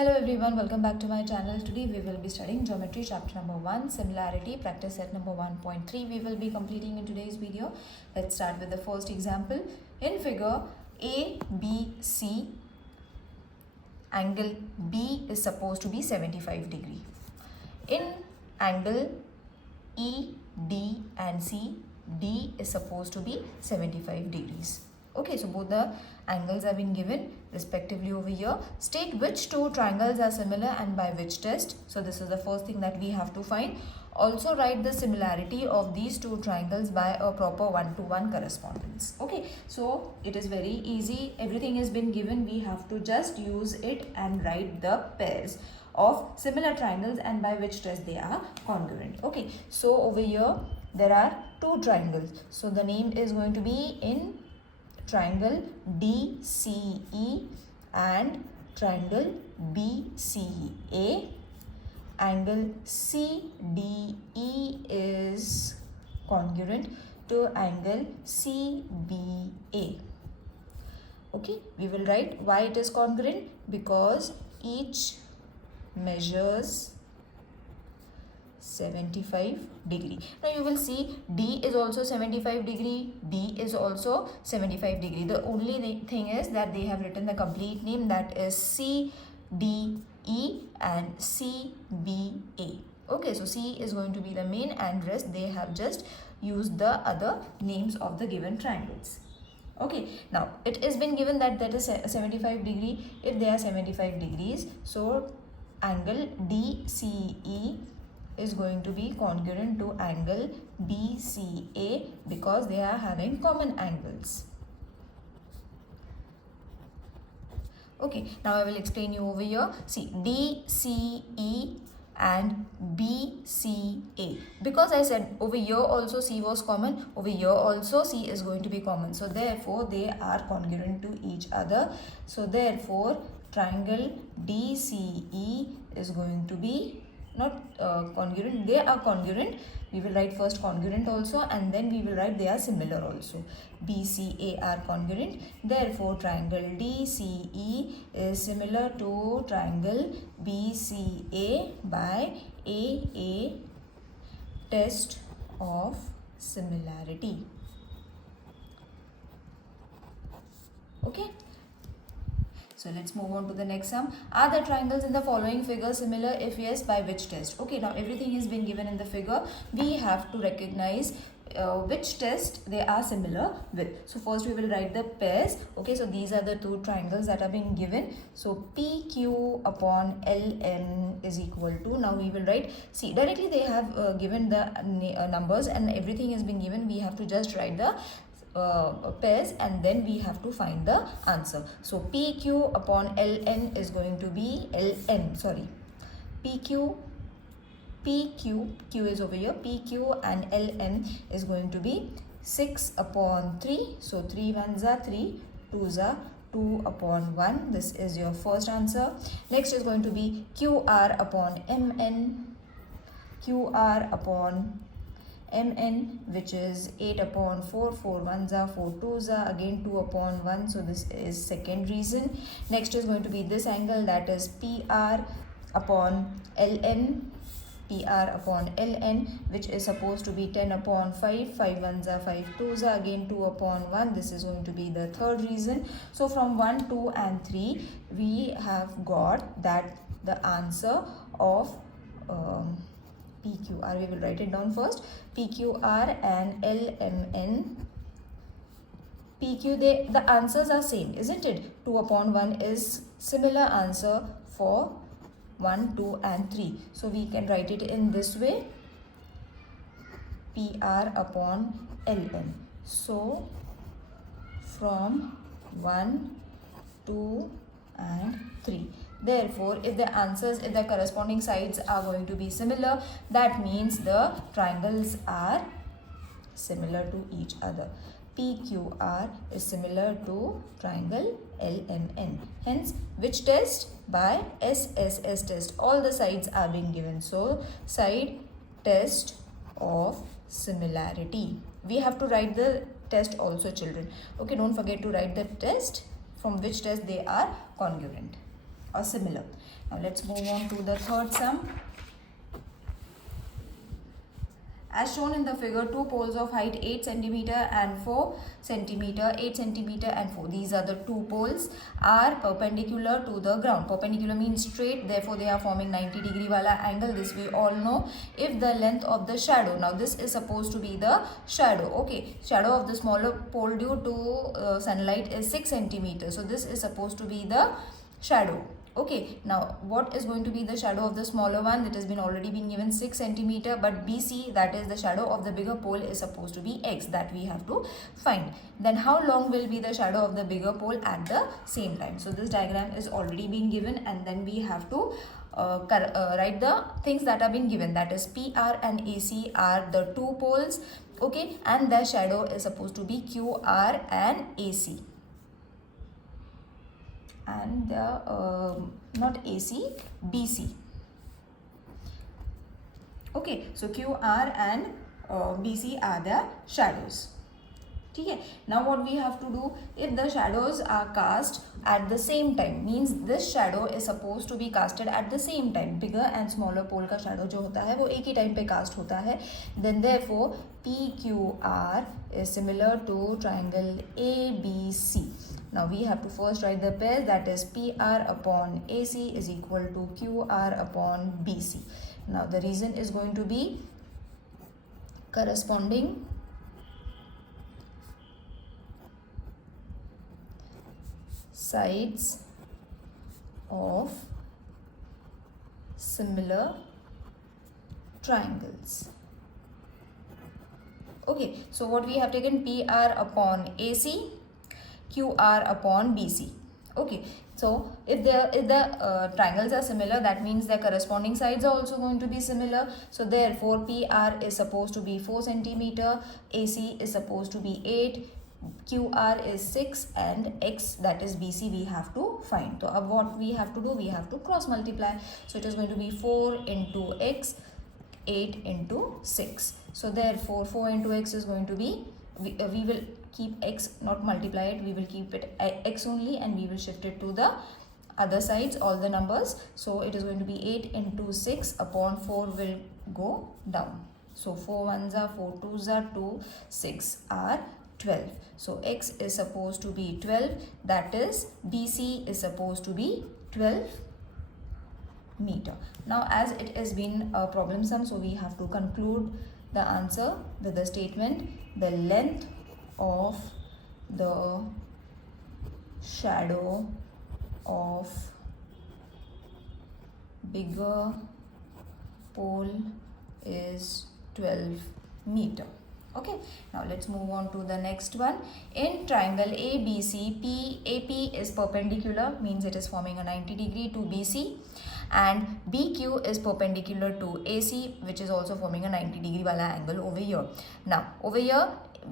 Hello everyone, welcome back to my channel. Today we will be studying geometry chapter number 1, similarity, practice set number 1.3. We will be completing in today's video. Let's start with the first example. In figure ABC, angle B is supposed to be 75 degree. In angle ED and C, D is supposed to be 75 degrees. Okay, so both the angles have been given respectively over here. State which two triangles are similar and by which test. So this is the first thing that we have to find. Also write the similarity of these two triangles by a proper one-to-one correspondence. Okay, so it is very easy. Everything has been given. We have to just use it and write the pairs of similar triangles and by which test they are congruent. Okay, so over here there are two triangles. So the name is going to be in triangle DCE and triangle BCA. Angle CDE is congruent to angle CBA. Okay, we will write why it is congruent, because each measures 75 degree. Now you will see D is also 75 degree, D is also 75 degree. The only thing is that they have written the complete name, that is CDE and CBA. Okay, so C is going to be the main and rest they have just used the other names of the given triangles. Okay, now it has been given that is 75 degree. If they are 75 degrees, so angle DCE is going to be congruent to angle BCA because they are having common angles. Okay, now I will explain you over here. See, DCE and BCA. Because I said over here also C was common, over here also C is going to be common. So therefore they are congruent to each other. So therefore triangle DCE is going to be not congruent, they are congruent. We will write first congruent also and then we will write they are similar also. BCA are congruent, therefore triangle DCE is similar to triangle BCA by AA test of similarity. Okay, so let's move on to the next sum. Are the triangles in the following figure similar? If yes, by which test? Okay, now everything has been given in the figure. We have to recognize which test they are similar with. So first we will write the pairs. Okay, so these are the two triangles that are being given. So PQ upon LM is equal to, now we will write, see directly they have given the numbers and everything has been given. We have to just write the pairs and then we have to find the answer. So PQ upon LN is going to be Q is over here, PQ and LN is going to be 6 upon 3. So 3 ones are 3, 2s are 2 upon 1. This is your first answer. Next is going to be QR upon MN, QR upon MN, which is 8 upon 4, 4 ones are 4 2s are again 2 upon 1. So this is second reason. Next is going to be this angle, that is PR upon LN, PR upon LN, which is supposed to be 10 upon 5, 5 ones are 5 2s are again 2 upon 1. This is going to be the third reason. So from 1, 2 and 3 we have got that the answer of PQR, we will write it down first. PQR and LMN. PQ, the answers are same, isn't it? 2 upon 1 is similar answer for 1, 2 and 3. So we can write it in this way, PR upon LN. So from 1, 2 and 3. Therefore, if the corresponding sides are going to be similar, that means the triangles are similar to each other. PQR is similar to triangle LMN. Hence, which test? By SSS test. All the sides are being given. So, side test of similarity. We have to write the test also, children. Okay, don't forget to write the test from which test they are congruent. or similar. Now let's move on to the third sum. As shown in the figure, two poles of height 8 cm and 4 cm, 8 cm and 4. These are the two poles are perpendicular to the ground. Perpendicular means straight, therefore they are forming 90 degree wala angle. This we all know. If the length of the shadow, now this is supposed to be the shadow. Okay, shadow of the smaller pole due to sunlight is 6 cm. So this is supposed to be the shadow. Okay, now what is going to be the shadow of the smaller one? That has been already been given 6 cm, but BC, that is the shadow of the bigger pole, is supposed to be X, that we have to find. Then how long will be the shadow of the bigger pole at the same time? So this diagram is already been given, and then we have to write the things that have been given. That is PR and AC are the two poles, okay, and the shadow is supposed to be QR and AC. And the not AC, BC. Okay, so QR and BC are the shadows. Okay, now what we have to do, if the shadows are cast at the same time, means this shadow is supposed to be casted at the same time. Bigger and smaller pole का shadow जो होता है वो एक ही time पे cast होता है. Then therefore PQR is similar to triangle ABC. Now we have to first write the pair, that is PR upon AC is equal to QR upon BC. Now the reason is going to be corresponding sides of similar triangles. Okay, so what we have taken, PR upon AC, QR upon BC. Okay, so if the triangles are similar, that means their corresponding sides are also going to be similar. So therefore PR is supposed to be 4 cm, AC is supposed to be 8, QR is 6, and X, that is BC, we have to find. So what we have to do, we have to cross multiply. So it is going to be 4 into X, 8 into 6. So therefore 4 into X is going to be, we will keep X, not multiply it, we will keep it X only, and we will shift it to the other sides, all the numbers. So it is going to be 8 into 6 upon 4 will go down. So 4 ones are 4 twos are 2, 6 are 12. So X is supposed to be 12, that is BC is supposed to be 12 meter. Now as it has been a problem sum, so we have to conclude the answer with the statement, the length of the shadow of bigger pole is 12 meter. Okay, now let's move on to the next one. In triangle ABC, AP is perpendicular, means it is forming a 90 degree to BC, and BQ is perpendicular to AC, which is also forming a 90 degree wala angle over here. Now over here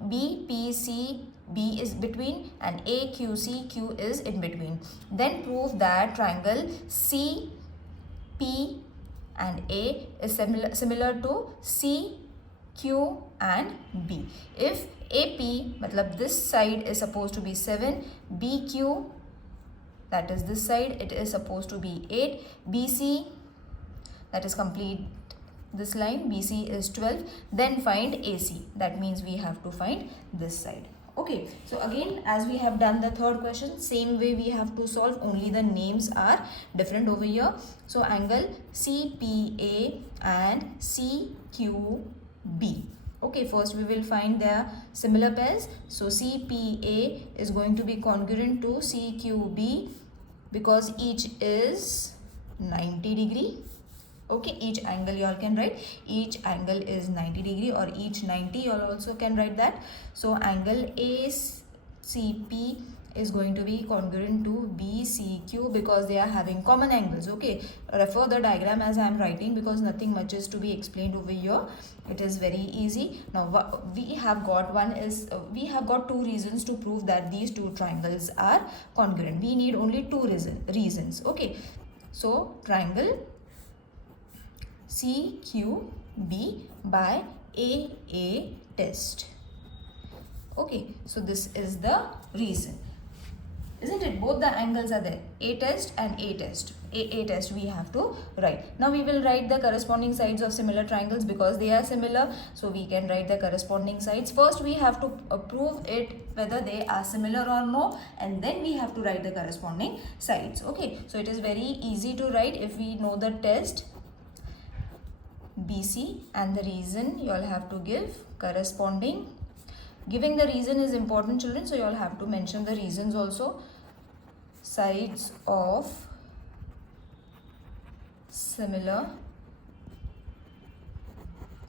BPC, B is between, and AQCQ is in between. Then prove that triangle CP and A is similar to C, Q and B. If AP, matlab this side is supposed to be 7, BQ, that is this side, it is supposed to be 8, BC, that is complete this line, BC is 12, then find AC, that means we have to find this side. Okay, so again as we have done the third question, same way we have to solve, only the names are different over here. So angle CPA and CQB. Okay, first we will find their similar pairs. So CPA is going to be congruent to CQB because each is 90 degree. Okay, each angle you all can write, each angle is 90 degree, or each 90 you all also can write that. So angle ACP is going to be congruent to BCQ because they are having common angles. Okay, refer the diagram as I am writing because nothing much is to be explained over here. It is very easy. Now we have got we have got two reasons to prove that these two triangles are congruent. We need only two reasons. Okay, so triangle CQB by AA test. Okay, so this is the reason. isn't it? Both the angles are there, A test and A test. A test we have to write. Now we will write the corresponding sides of similar triangles because they are similar. So we can write the corresponding sides. First we have to prove it whether they are similar or no, and then we have to write the corresponding sides. Okay, so it is very easy to write if we know the test BC and the reason. You all have to give corresponding. Giving the reason is important, children, so you all have to mention the reasons also. Sides of similar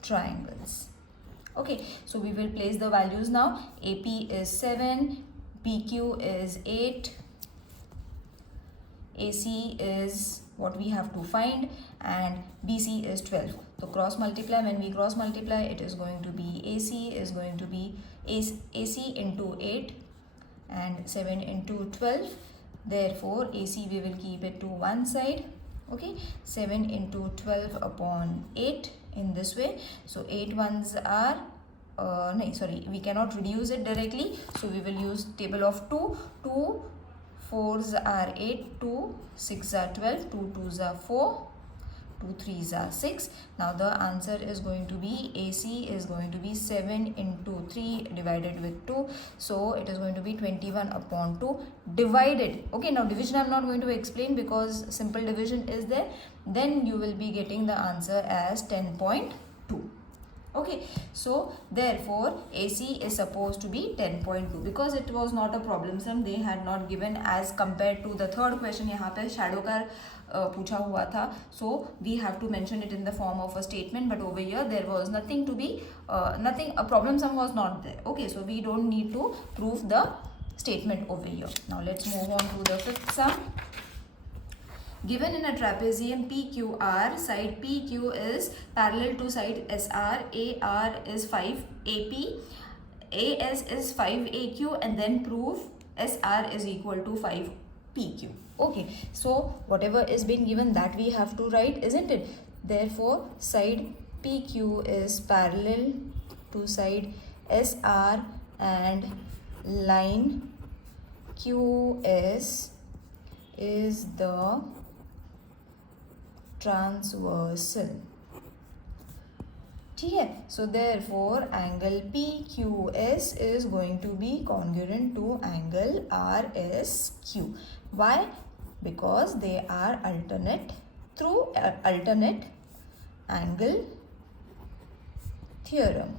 triangles. Okay, so we will place the values now. AP is 7, PQ is 8, AC is what we have to find, and BC is 12. So cross multiply, when we cross multiply, it is going to be AC is going to be AC into 8 and 7 into 12. Therefore, AC we will keep it to one side. Okay, 7 into 12 upon 8 in this way. So 8 ones are, we cannot reduce it directly. So we will use table of 2. 2 4s are 8, 2 6 are 12, 2 2s are 4, 2 3s are 6. Now the answer is going to be AC is going to be 7 into 3 divided with 2. So it is going to be 21 upon 2 divided. Okay, now division I am not going to explain because simple division is there. Then you will be getting the answer as 10.2. Okay, so therefore AC is supposed to be 10.2 because it was not a problem sum. They had not given as compared to the third question. यहाँ पे shadow का पूछा हुआ था, so we have to mention it in the form of a statement, but over here there was nothing to be a problem sum was not there. Okay, so we don't need to prove the statement over here. Now let's move on to the fifth sum. Given in a trapezium PQR, side PQ is parallel to side SR, AR is 5 AP, AS is 5 AQ, and then prove SR is equal to 5 PQ. Okay, so whatever is being given that we have to write, isn't it? Therefore, side PQ is parallel to side SR and line QS is the transversal. Okay, so therefore angle PQS is going to be congruent to angle RSQ. Why? Because they are alternate through alternate angle theorem.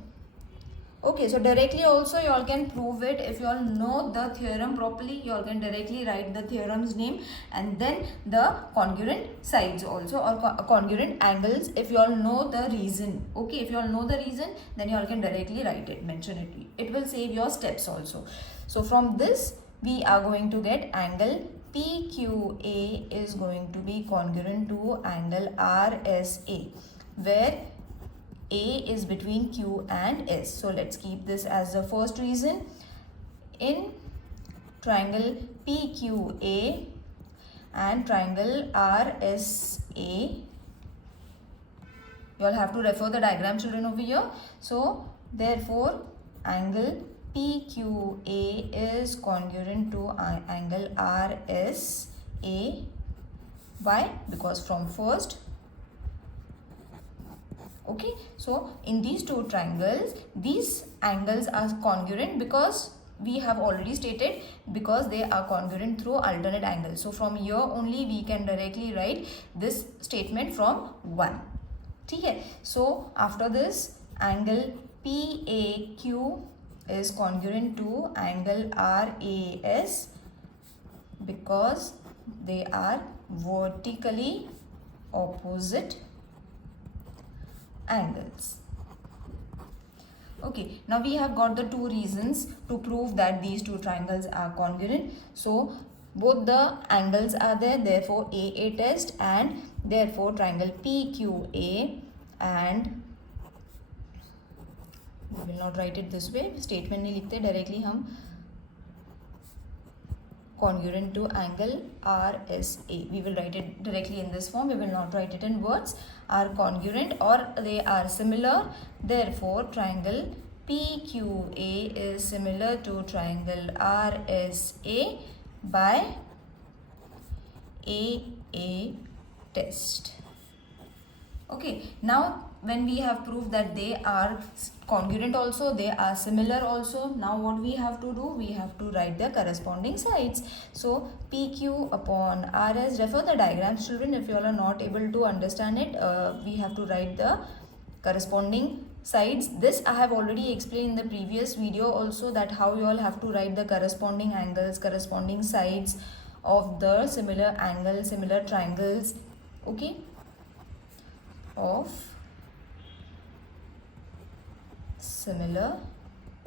Okay, so directly also you all can prove it. If you all know the theorem properly, you all can directly write the theorem's name and then the congruent sides also, or congruent angles if you all know the reason. Okay, if you all know the reason, then you all can directly write it, mention it. It will save your steps also. So from this we are going to get angle PQA is going to be congruent to angle RSA, where A is between Q and S. So let's keep this as the first reason. In triangle PQA and triangle RSA, you all have to refer the diagram, children, over here. So therefore angle PQA is congruent to angle RSA. Why? Because from first. Okay, so in these two triangles, these angles are congruent because we have already stated, because they are congruent through alternate angles. So from here only we can directly write this statement from 1. Okay, so after this, angle PAQ is congruent to angle RAS because they are vertically opposite angles. Okay, now we have got the two reasons to prove that these two triangles are congruent. So both the angles are there, therefore AA test, and therefore triangle PQA, and we will not write it this way, statement नहीं लिखते, directly हम congruent to angle RSA. We will write it directly in this form. We will not write it in words. Are congruent or they are similar. Therefore, triangle PQA is similar to triangle RSA by AA test. Okay, now when we have proved that they are congruent also, they are similar also, now what we have to do, we have to write the corresponding sides. So PQ upon RS, refer the diagrams children if you all are not able to understand it. We have to write the corresponding sides. This I have already explained in the previous video also, that how you all have to write the corresponding angles, corresponding sides of the similar angle, similar triangles, okay, of similar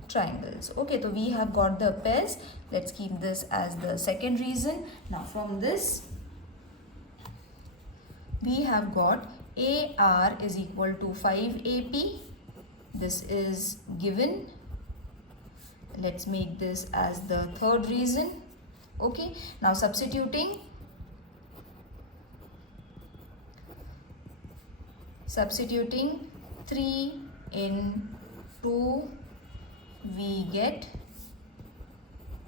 triangles. Okay, so we have got the pairs. Let's keep this as the second reason. Now from this we have got AR is equal to 5AP. This is given. Let's make this as the third reason. Okay, now substituting 3 in 2, we get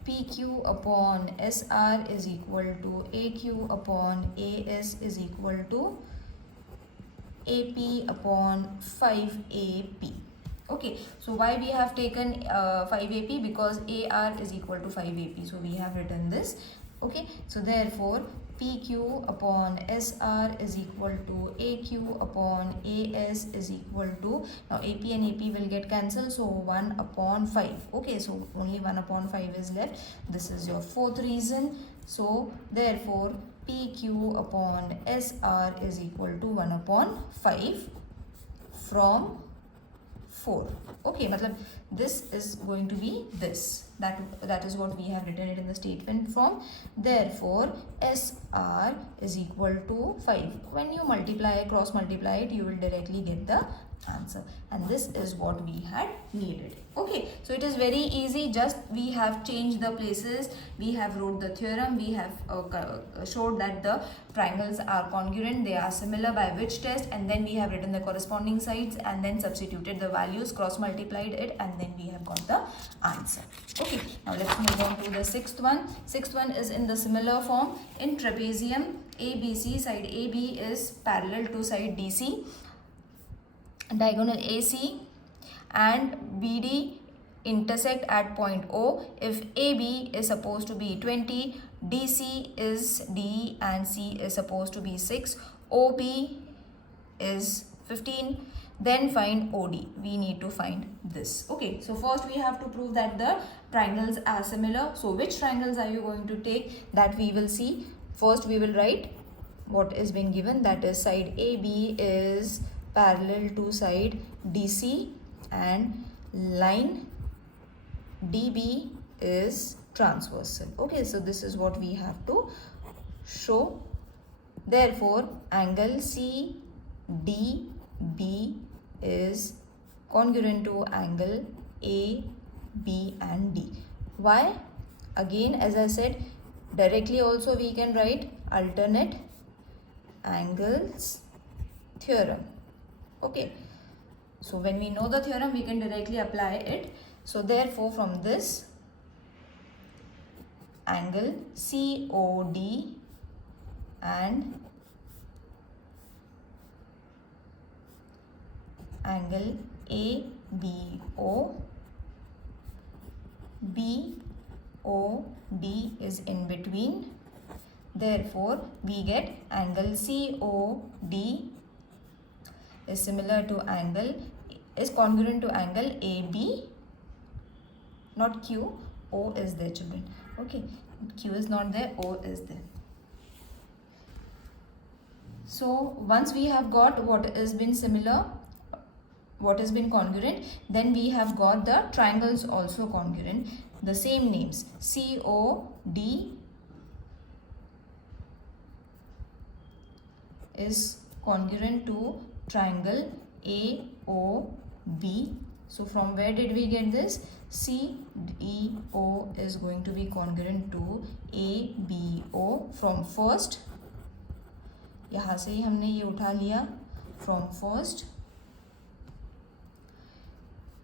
PQ upon SR is equal to AQ upon AS is equal to AP upon 5AP. Okay, so why we have taken 5AP? Because AR is equal to 5AP, so we have written this. Okay, so therefore PQ upon SR is equal to AQ upon AS is equal to, now AP and AP will get cancelled, so 1 upon 5. Okay, so only 1 upon 5 is left. This is your fourth reason. So therefore PQ upon SR is equal to 1 upon 5 from 4. Okay, matlab this is going to be this. That is what we have written it in the statement form. Therefore SR is equal to 5. When you cross multiply it, you will directly get the answer, and this is what we had needed. Okay, so it is very easy. Just we have changed the places, we have wrote the theorem, we have showed that the triangles are congruent, they are similar by which test, and then we have written the corresponding sides and then substituted the values, cross multiplied it, and then we have got the answer. Okay, now let's move on to the sixth one. Sixth one is in the similar form. In trapezium ABC, side AB is parallel to side DC, diagonal AC and BD intersect at point O. If AB is supposed to be 20, DC is D and C is supposed to be 6, OB is 15, then find OD. We need to find this. Okay, so first we have to prove that the triangles are similar. So which triangles are you going to take, that we will see. First we will write what is being given, that is side AB is parallel to side DC and line DB is transversal. Okay, so this is what we have to show. Therefore angle CDB is congruent to angle A, B and D. Why? Again, as I said, directly also we can write alternate angles theorem. Okay, so when we know the theorem, we can directly apply it. So therefore from this, angle COD and angle ABO, BOD is in between. Therefore we get angle COD is similar to angle, is congruent to angle AB, not Q, O is there children. Okay, Q is not there, O is there. So once we have got what has been similar, what has been congruent, then we have got the triangles also congruent, the same names, COD is congruent to triangle AOB. So from where did we get this? CDO is going to be congruent to ABO. From first, यहाँ से ही हमने ये उठा लिया, from first.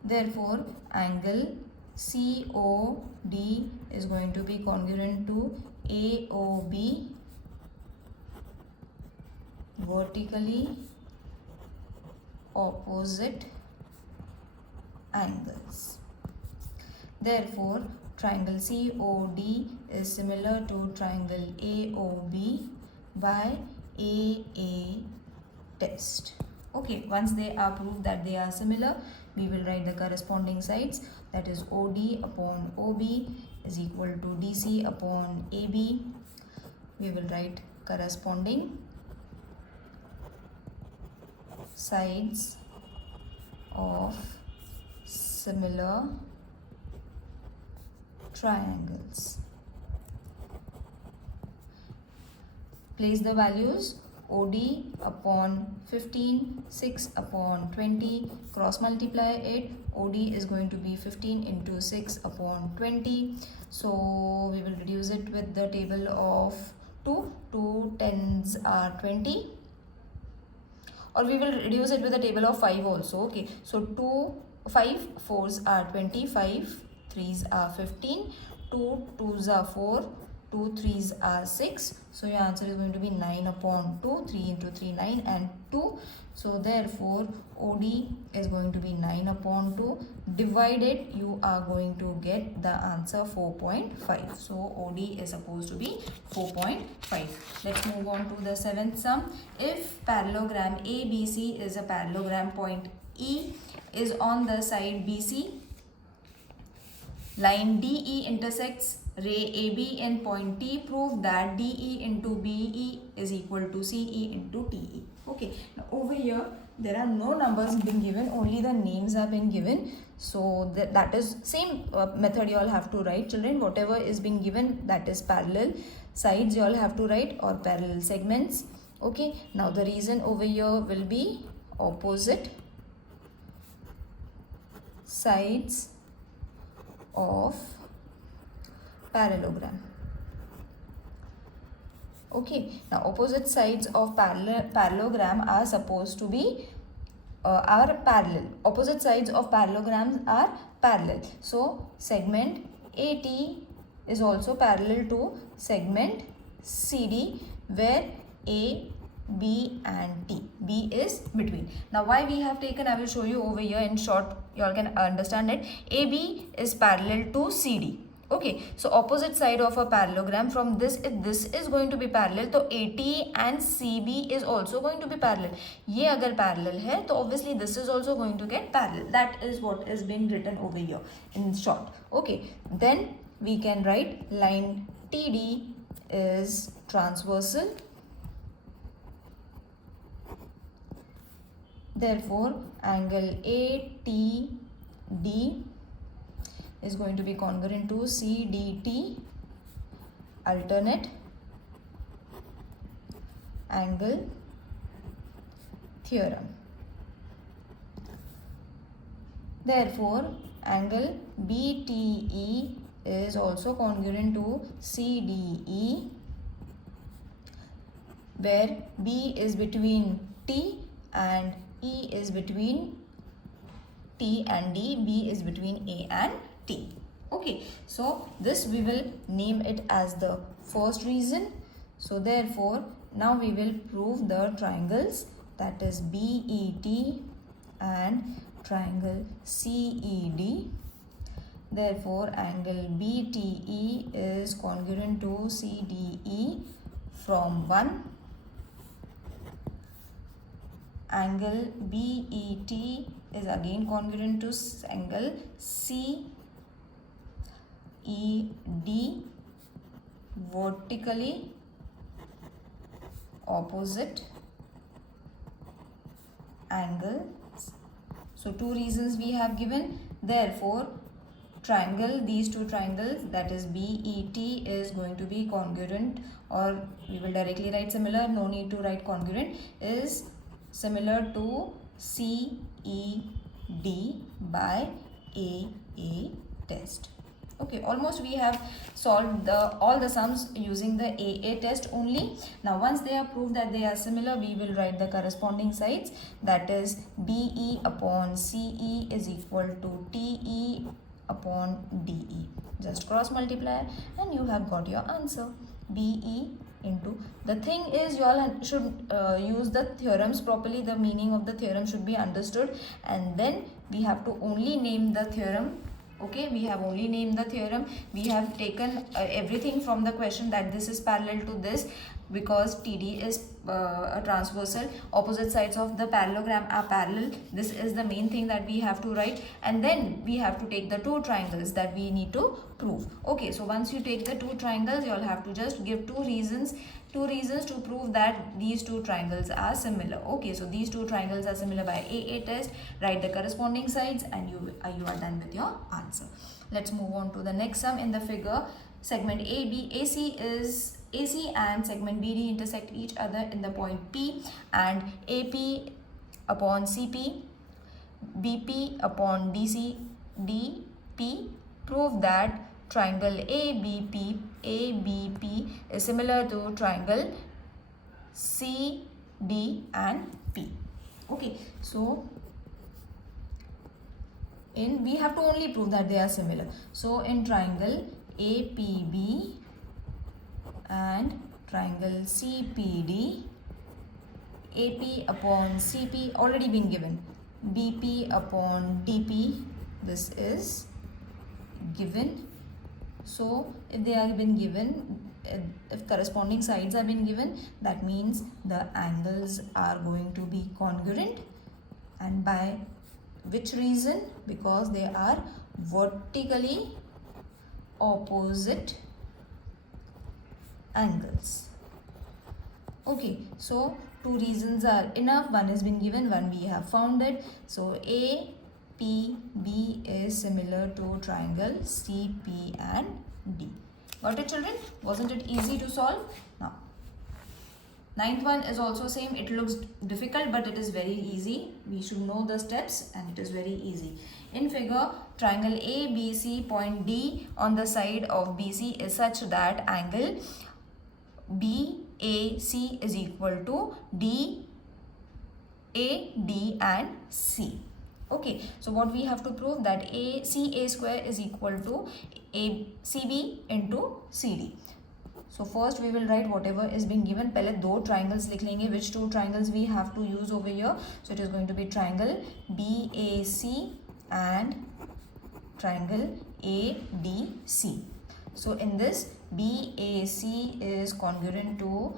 Therefore angle COD is going to be congruent to AOB vertically opposite angles. Therefore, triangle COD is similar to triangle AOB by AA test. Okay, once they are proved that they are similar, we will write the corresponding sides, that is OD upon OB is equal to DC upon AB. We will write corresponding sides of similar triangles. Place the values. OD upon 15, 6 upon 20, cross multiply it. OD is going to be 15 into 6 upon 20. So we will reduce it with the table of 2. 2 tens are 20. Or we will reduce it with the table of 5 also. Okay, so 5 fours are 20, 5 threes are 15, 2 twos are 4, 2 threes are 6. So your answer is going to be 9 upon 2. 3 into 3, 9 and 2. So therefore OD is going to be 9 upon 2. Divided, you are going to get the answer 4.5. So OD is supposed to be 4.5. Let's move on to the seventh sum. If parallelogram ABC is a parallelogram, point E is on the side BC, line DE intersects ray AB in point T, prove that DE into BE is equal to CE into TE. Okay, now over here there are no numbers being given, only the names are being given. So that is same method you all have to write, children. Whatever is being given, that is parallel sides you all have to write, or parallel segments. Okay, now the reason over here will be opposite sides of parallelogram. Okay, now opposite sides of parallelogram are supposed to be are parallel. Opposite sides of parallelograms are parallel. So segment AT is also parallel to segment CD, where A, B and T. B is between. Now why we have taken, I will show you over here in short, you all can understand it. AB is parallel to CD. Okay, so opposite side of a parallelogram, from this, if this is going to be parallel, so AT and CB is also going to be parallel. Ye agar parallel hai, so obviously this is also going to get parallel. That is what is being written over here in short. Okay, then we can write line TD is transversal. Therefore, angle ATD is going to be congruent to CDT, alternate angle theorem. Therefore, angle BTE is also congruent to CDE, where B is between T and E is between T and D, B is between A and T. Okay, so this we will name it as the first reason. So therefore, now we will prove the triangles, that is BET and triangle CED. Therefore, angle BTE is congruent to CDE from 1. Angle BET is again congruent to angle CED vertically opposite angles. So two reasons we have given. Therefore, triangle, these two triangles, that is BET is going to be congruent, or we will directly write similar, no need to write congruent, is similar to CED by AA test. Okay, almost we have solved all the sums using the AA test only. Now once they are proved that they are similar, we will write the corresponding sides, that is BE upon CE is equal to TE upon DE. Just cross multiply and you have got your answer. BE into. The thing is, you all should use the theorems properly. The meaning of the theorem should be understood, and then we have to only name the theorem. Okay, we have only named the theorem. We have taken everything from the question, that this is parallel to this, because TD is a transversal. Opposite sides of the parallelogram are parallel. This is the main thing that we have to write, and then we have to take the two triangles that we need to prove. Okay, so once you take the two triangles, you all have to just give two reasons to prove that these two triangles are similar. Okay, so these two triangles are similar by AA test. Write the corresponding sides, and you are done with your answer. Let's move on to the next sum. In the figure, segment AC and segment BD intersect each other in the point P, and AP upon CP, BP upon DC, DP. Prove that triangle ABP is similar to triangle CD and P. Okay, so we have to only prove that they are similar. So in triangle APB and triangle CPD, AP upon CP already been given, BP upon DP, this is given. So if they are been given, if corresponding sides have been given, that means the angles are going to be congruent. And by which reason? Because they are vertically opposite angles. Okay, so two reasons are enough. One has been given, one we have found it. So APB is similar to triangle CP and D. Got it, children? Wasn't it easy to solve? Now, ninth one is also same. It looks difficult, but it is very easy. We should know the steps, and it is very easy. In figure, triangle ABC, point D on the side of BC is such that angle BAC is equal to DAD and C. Okay, so what we have to prove, that CA square is equal to CB into CD. So first we will write whatever is being given. पहले दो triangles लिख लेंगे. Which two triangles we have to use over here? So it is going to be triangle BAC and triangle ADC. So in this, BAC is congruent to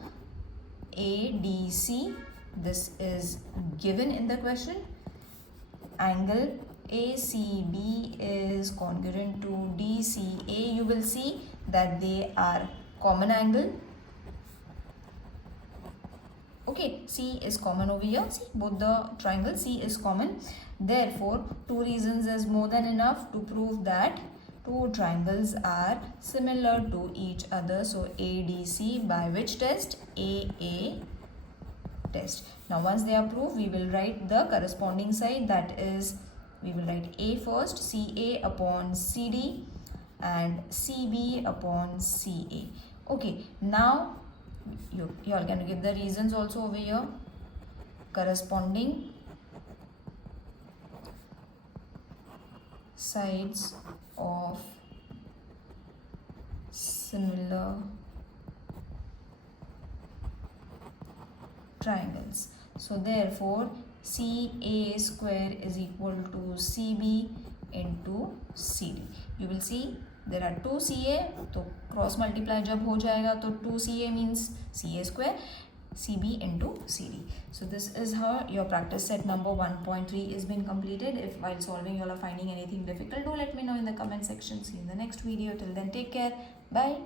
ADC. This is given in the question. Angle ACB is congruent to DCA. You will see that they are common angle. Okay, C is common over here. See, both the triangles, C is common. Therefore, two reasons is more than enough to prove that two triangles are similar to each other. So ADC by which test? AA test. Now once they are proved, we will write the corresponding side, that is, we will write A first, CA upon CD and CB upon CA. Okay, now you are going to give the reasons also over here. Corresponding sides of similar triangles. So therefore, CA square is equal to CB into CD. You will see there are two CA, तो cross multiply जब हो जाएगा तो 2CA means CA square, CB into CD. So this is how your practice set number 1.3 is been completed. If while solving you all are finding anything difficult, do let me know in the comment section. See you in the next video. Till then, take care. Bye.